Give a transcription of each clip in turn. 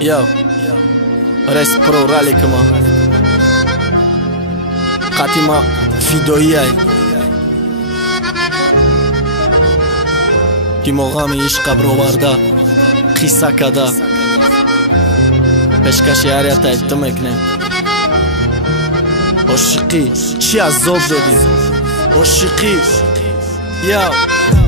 Yo, رس پرو رالی کما قاتیما فیدویی های که موقعی عشق برو ورده قصه کده پشکشی هریت ایتم میکنه عاشقی چی عذاب دادی عاشقی یو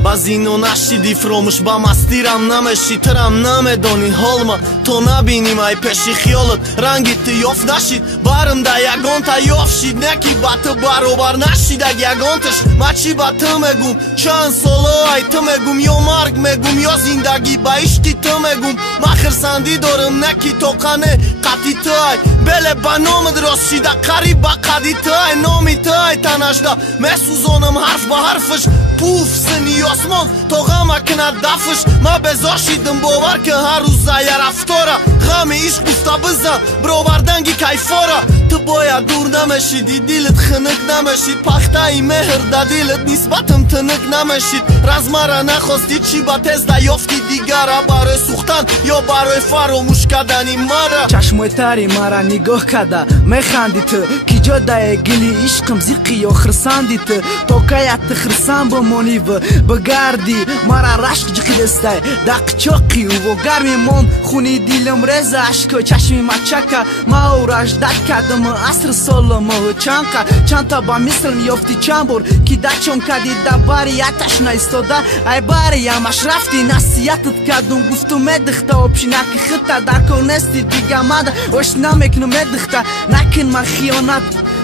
باز اینو نشیدی فرومش با مستیرم نمشی ترم نمیدونی حالما تو نبینیم ای پشی خیالت رنگی تو یاف نشید بارم دا یگان تا یاف شید نکی با تو برابر نشید اگ یگانتش ما چی با تو مگم چند ساله ای تو مگم یا مرگ مگم یا زندگی با عشقی تو مگم ما خرسندی دارم نکی تو قنه قطی تو ای بله با نام درست شیده قریب با قدی تو ای نامی تو ای تنشده محسوزانم حرف با حرفش پوف سنی آسمان تو غم کند دفش ما بزاشیدم باور که هر روز زیر افتاره غم عشق گفته بزن برآوردنگی کیفاره تو باید دور نمشیدی دیلت خنک نمشید پخته ای مهر دا دیلت نسبتم تنک نمشید رزمه را نخواستی چی با تز یافتی دیگره برای سوختن یا برای فراموش کردنی مرا چشمای تری مرا نگاه کده میخندی تو کی جاده گلی عشقم زیقی یا خرساندی تو کایت خرسان بمانی و بگردی مرا رشک جخیدسته دق چاقی و گرمی من خونی دیلم رزه عشق چشمی مچکه ما او رجدت کردم عصر سالم و چند تا با مثل میافتی چند بار کی دا چون کدی دا باری اتش نیستاده ای باری همش رفتی نصیحتت کردم گفتم مدخته و پشینکی خطه در کنستی دیگه مده وش نمیکنم مدخته نکن من خیانت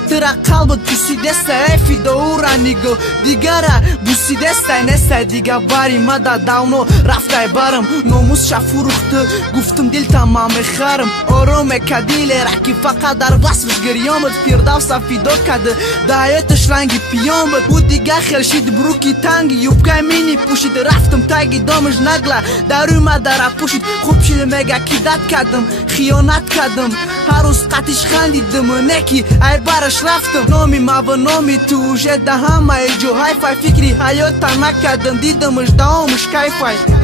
ترا قلبت بوسیدسته ای فیدو نیگو دیگره بوسیدسته نسته دیگه باری مده داونو رفته برم ناموس شفروخته گفتم دل تمام خرم آروم کدیل رکی فقط در وصفش گریامت فیردوس فیدو کده دایتش رنگی پیامت بود دیگه خلشید بروکی تنگی یوبکای مینی پوشید رفتم تاگی دامش نگله در اومده را پوشید خوب شده مگه کیدت کردم خیانت کردم هر روز قطیش خندیدم نکی ای برش رفتم نامی ما و نامی تو جده همه جو های فای فکری حیات تا نکردم دیدمش دامش کیفای